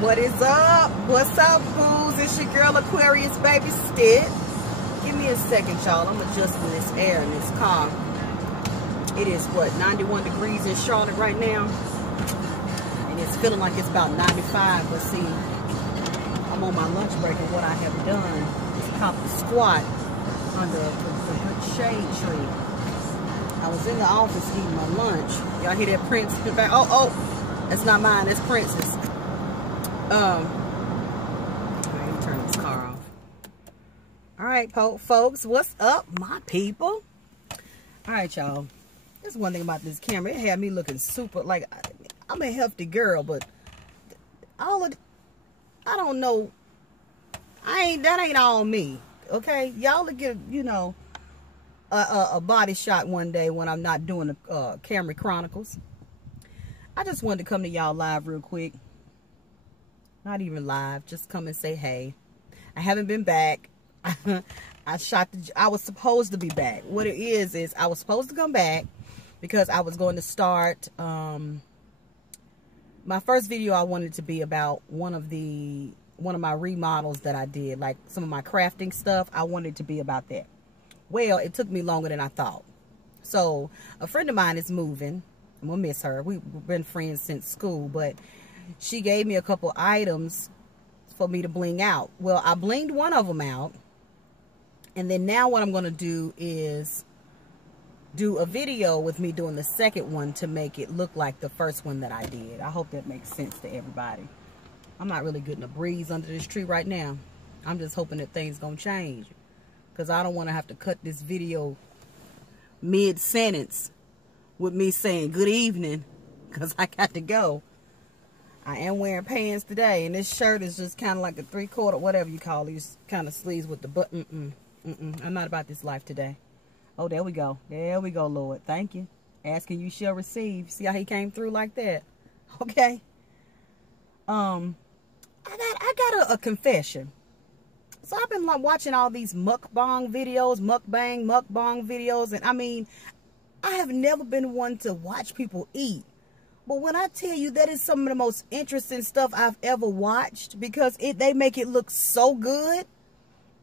What is up? What's up, fools? It's your girl Aquarius Baby Stick. Give me a second, y'all. I'm adjusting this air in this car. It is what, 91 degrees in Charlotte right now, and it's feeling like it's about 95. But see, I'm on my lunch break, and what I have done is cop the squat under the good shade tree. I was in the office eating my lunch. Y'all hear that Prince in the back? Oh, that's not mine. That's Prince's. Let me turn this car off. All right, folks, what's up, my people? All right, y'all. There's one thing about this camera. It had me looking super, like, I'm a healthy girl, but I don't know. That ain't all me, okay? Y'all will get, you know, a body shot one day when I'm not doing the Camry Chronicles. I just wanted to come to y'all live real quick. Not even live, just come and say hey. I haven't been back. I was supposed to be back. What it is I was supposed to come back because I was going to start my first video. I wanted to be about one of my remodels that I did, like some of my crafting stuff. I wanted to be about that. Well, it took me longer than I thought. So a friend of mine is moving. I'm gonna miss her. We've been friends since school, but she gave me a couple items for me to bling out. Well, I blinged one of them out. And then now what I'm going to do is do a video with me doing the second one to make it look like the first one that I did. I hope that makes sense to everybody. I'm not really getting a breeze under this tree right now. I'm just hoping that things going to change. Because I don't want to have to cut this video mid-sentence with me saying good evening. Because I got to go. I am wearing pants today, and this shirt is just kind of like a 3/4, whatever you call these kind of sleeves with the button. I'm not about this life today. Oh, there we go. There we go, Lord. Thank you. Asking you shall receive. See how he came through like that? Okay. I got a confession. So I've been like watching all these mukbang videos, and I mean, I have never been one to watch people eat. But when I tell you that is some of the most interesting stuff I've ever watched, because they make it look so good.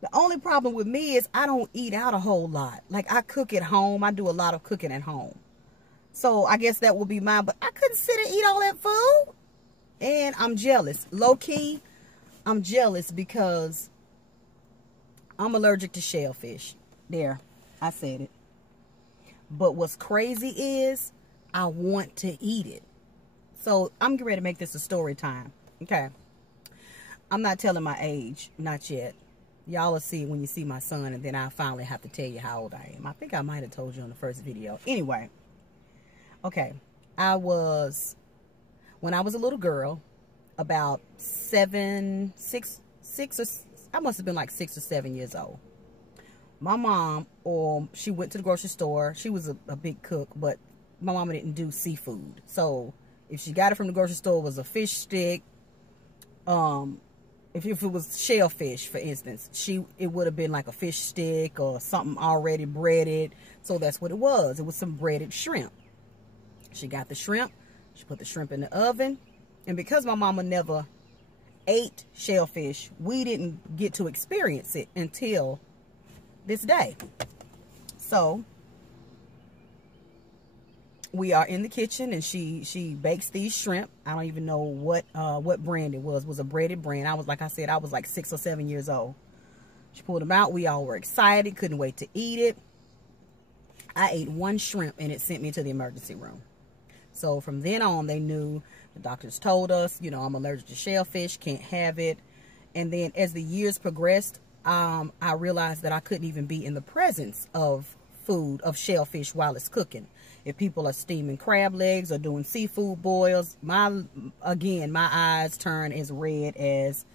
The only problem with me is I don't eat out a whole lot. Like, I cook at home. I do a lot of cooking at home. So I guess that will be mine. But I couldn't sit and eat all that food. And I'm jealous. Low key, I'm jealous because I'm allergic to shellfish. There, I said it. But what's crazy is I want to eat it. So I'm getting ready to make this a story time. Okay. I'm not telling my age. Not yet. Y'all will see it when you see my son. And then I'll finally have to tell you how old I am. I think I might have told you on the first video. Anyway. Okay. When I was a little girl. About I must have been like 6 or 7 years old. My mom, she went to the grocery store. She was a big cook. But my mama didn't do seafood. So if she got it from the grocery store, it was a fish stick. If it was shellfish, for instance, it would have been like a fish stick or something already breaded. So that's what it was. It was some breaded shrimp. She got the shrimp. She put the shrimp in the oven. And because my mama never ate shellfish, we didn't get to experience it until this day. So we are in the kitchen, and she bakes these shrimp. I don't even know what brand it was. It was a breaded brand. I was like 6 or 7 years old. She pulled them out. We all were excited. Couldn't wait to eat it. I ate one shrimp, and it sent me to the emergency room. So from then on, they knew. The doctors told us, you know, I'm allergic to shellfish. Can't have it. And then as the years progressed, I realized that I couldn't even be in the presence of food, of shellfish, while it's cooking. If people are steaming crab legs or doing seafood boils, my eyes turn as red as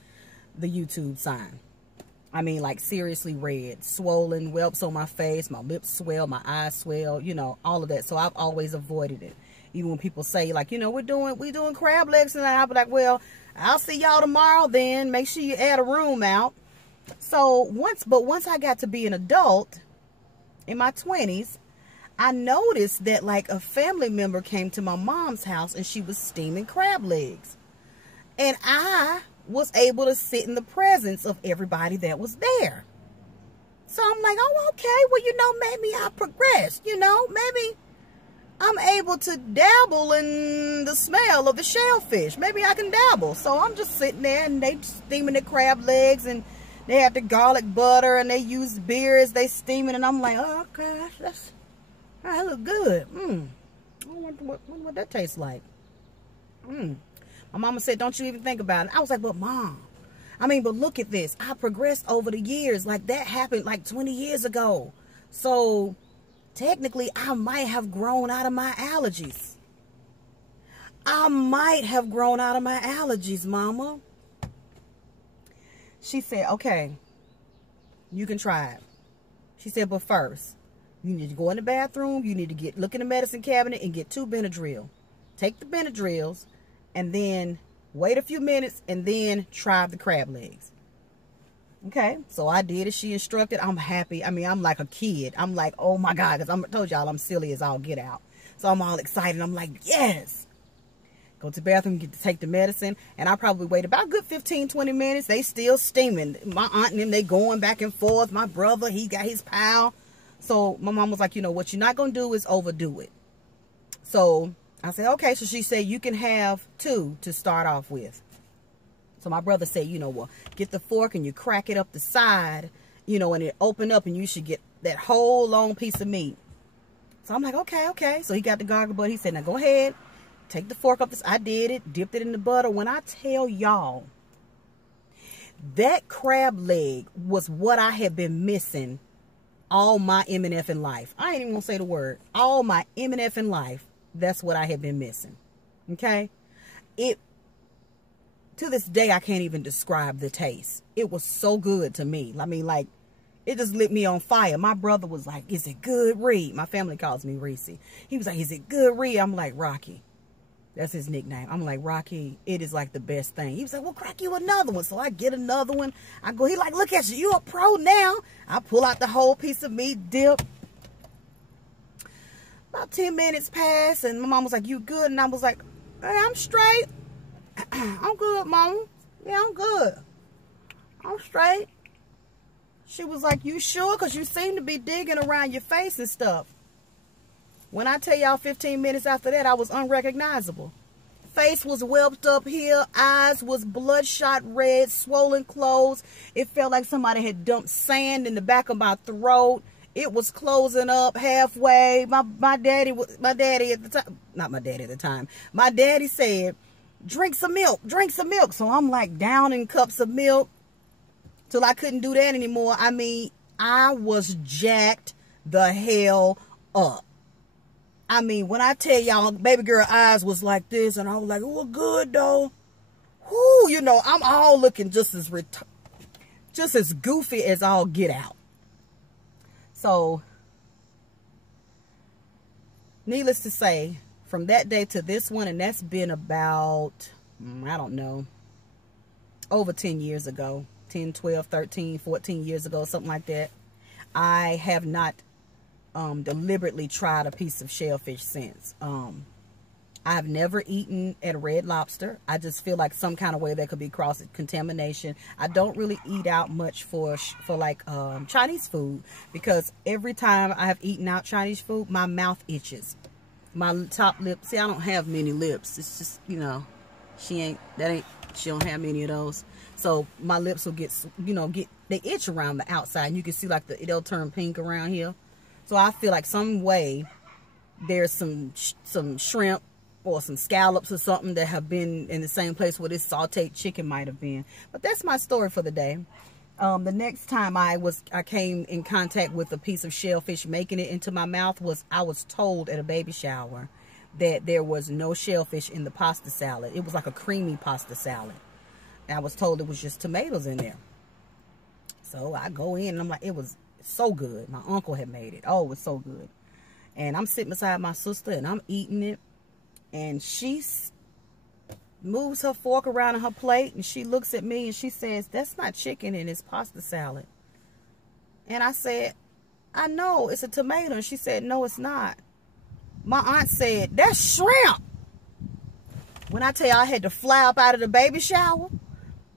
the YouTube sign. I mean, like, seriously red. Swollen, whelps on my face, my lips swell, my eyes swell, you know, all of that. So I've always avoided it. Even when people say, like, you know, we're doing crab legs tonight, I'll be like, well, I'll see y'all tomorrow then. Make sure you add a room out. So once I got to be an adult in my 20s, I noticed that, like, a family member came to my mom's house and she was steaming crab legs. And I was able to sit in the presence of everybody that was there. So I'm like, oh, okay, well, you know, maybe I progressed, you know, maybe I'm able to dabble in the smell of the shellfish. Maybe I can dabble. So I'm just sitting there, and they steaming the crab legs, and they have the garlic butter, and they use beer as they steaming, and I'm like, oh gosh, that look good. I wonder what that tastes like. My mama said, don't you even think about it. I was like, but Mom, I mean, but look at this. I progressed over the years. Like, that happened like 20 years ago. So technically, I might have grown out of my allergies. Mama. She said, okay, you can try it. She said, but first, you need to go in the bathroom. You need to look in the medicine cabinet and get 2 Benadryl. Take the Benadryls and then wait a few minutes and then try the crab legs. Okay, so I did as she instructed. I'm happy. I mean, I'm like a kid. I'm like, oh my God, because I told y'all I'm silly as all get out. So I'm all excited. I'm like, yes. Go to the bathroom, get to take the medicine, and I probably wait about a good 15, 20 minutes. They still steaming. My aunt and them, they going back and forth. My brother, he got his pal. So my mom was like, you know, what you're not going to do is overdo it. So I said, okay. So she said, you can have 2 to start off with. So my brother said, you know what, get the fork and you crack it up the side, you know, and it open up and you should get that whole long piece of meat. So I'm like, okay. So he got the garlic butter. He said, now go ahead, take the fork up. I did it, dipped it in the butter. When I tell y'all, that crab leg was what I had been missing all my M&F in life. I ain't even gonna say the word. All my M&F in life, that's what I had been missing. Okay? To this day, I can't even describe the taste. It was so good to me. I mean, like, it just lit me on fire. My brother was like, is it good, Reed? My family calls me Reese. He was like, is it good, Reed? I'm like, Rocky. That's his nickname. I'm like, Rocky, it is like the best thing. He was like, well, crack you another one. So I get another one. I go, he like, look at you. You a pro now. I pull out the whole piece of meat, dip. About 10 minutes passed, and my mom was like, you good? And I was like, hey, I'm straight. I'm good, Mama. Yeah, I'm good. I'm straight. She was like, you sure? Because you seem to be digging around your face and stuff. When I tell y'all 15 minutes after that, I was unrecognizable. Face was whelped up here. Eyes was bloodshot red, swollen closed. It felt like somebody had dumped sand in the back of my throat. It was closing up halfway. My daddy at the time, not my daddy at the time. My daddy said, drink some milk, drink some milk. So I'm like down in cups of milk till I couldn't do that anymore. I mean, I was jacked the hell up. I mean, when I tell y'all, baby girl eyes was like this, and I was like, oh, good though. Whoo, you know, I'm all looking just as goofy as all get out. So, needless to say, from that day to this one, and that's been about, I don't know, over 10 years ago, 10, 12, 13, 14 years ago, something like that. I have not deliberately tried a piece of shellfish since. I've never eaten at a Red Lobster. I just feel like some kind of way that could be cross-contamination. I don't really eat out much for like Chinese food, because every time I have eaten out Chinese food, my mouth itches. My top lip, see, I don't have many lips. It's just, you know, she don't have many of those. So my lips will get, you know, they itch around the outside, and you can see like it'll turn pink around here. So I feel like some way there's some shrimp or some scallops or something that have been in the same place where this sauteed chicken might have been. But that's my story for the day. The next time I came in contact with a piece of shellfish making it into my mouth I was told at a baby shower that there was no shellfish in the pasta salad. It was like a creamy pasta salad. And I was told it was just tomatoes in there. So I go in and I'm like, it was so good. My uncle had made it. Oh, it was so good. And I'm sitting beside my sister and I'm eating it. And she moves her fork around on her plate and she looks at me and she says, that's not chicken in this pasta salad. And I said, I know, it's a tomato. And she said, no, it's not. My aunt said, that's shrimp. When I tell you I had to fly up out of the baby shower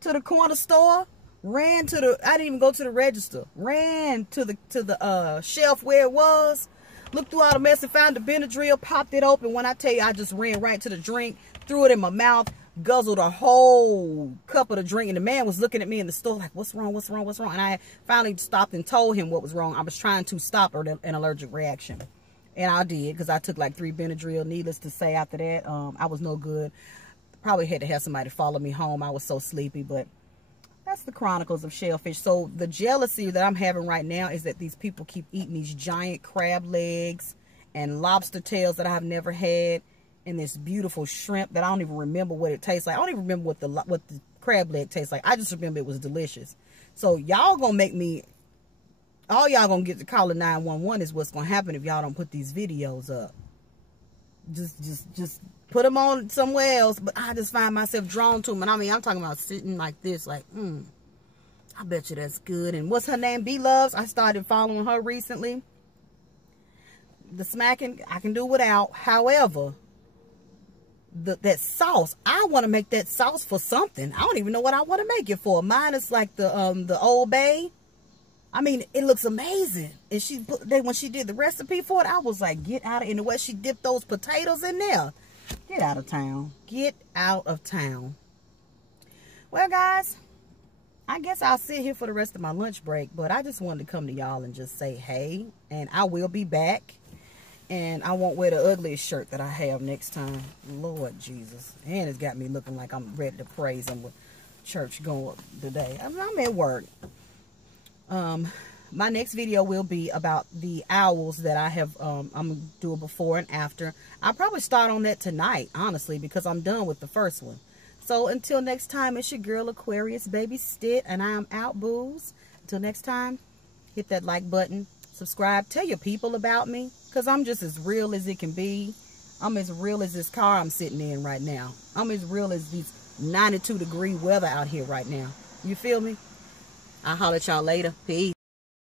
to the corner store, ran to the, I didn't even go to the register, ran to the shelf where it was, looked through all the mess and found the Benadryl, popped it open. When I tell you I just ran right to the drink, threw it in my mouth, guzzled a whole cup of the drink, and the man was looking at me in the store like, what's wrong, what's wrong, what's wrong? And I finally stopped and told him what was wrong. I was trying to stop an allergic reaction. And I did, because I took like 3 Benadryl. Needless to say, after that, I was no good. Probably had to have somebody follow me home. I was so sleepy, but that's the chronicles of shellfish. So the jealousy that I'm having right now is that these people keep eating these giant crab legs and lobster tails that I've never had, and this beautiful shrimp that I don't even remember what it tastes like. I don't even remember what the crab leg tastes like. I just remember it was delicious. So y'all gonna make me, all y'all gonna get to calling 911 is what's gonna happen if y'all don't put these videos up. Just put them on somewhere else. But I just find myself drawn to them. And I mean, I'm talking about sitting like this, like, I bet you that's good. And what's her name? B-Loves. I started following her recently. The smacking, I can do without. However, that sauce, I want to make that sauce for something. I don't even know what I want to make it for. Mine is like the Old Bay. I mean, it looks amazing. And when she did the recipe for it, I was like, get out of, in the way she dipped those potatoes in there. Get out of town. Get out of town. Well, guys, I guess I'll sit here for the rest of my lunch break, but I just wanted to come to y'all and just say, hey, and I will be back. And I won't wear the ugliest shirt that I have next time. Lord Jesus. And it's got me looking like I'm ready to praise him with church going today. I'm at work. My next video will be about the owls that I have, I'm going to do a before and after. I'll probably start on that tonight, honestly, because I'm done with the first one. So until next time, it's your girl Aquarius Baby Stit, and I am out, boos. Until next time, hit that like button, subscribe, tell your people about me, because I'm just as real as it can be. I'm as real as this car I'm sitting in right now. I'm as real as these 92-degree weather out here right now. You feel me? I'll holler at y'all later. Peace.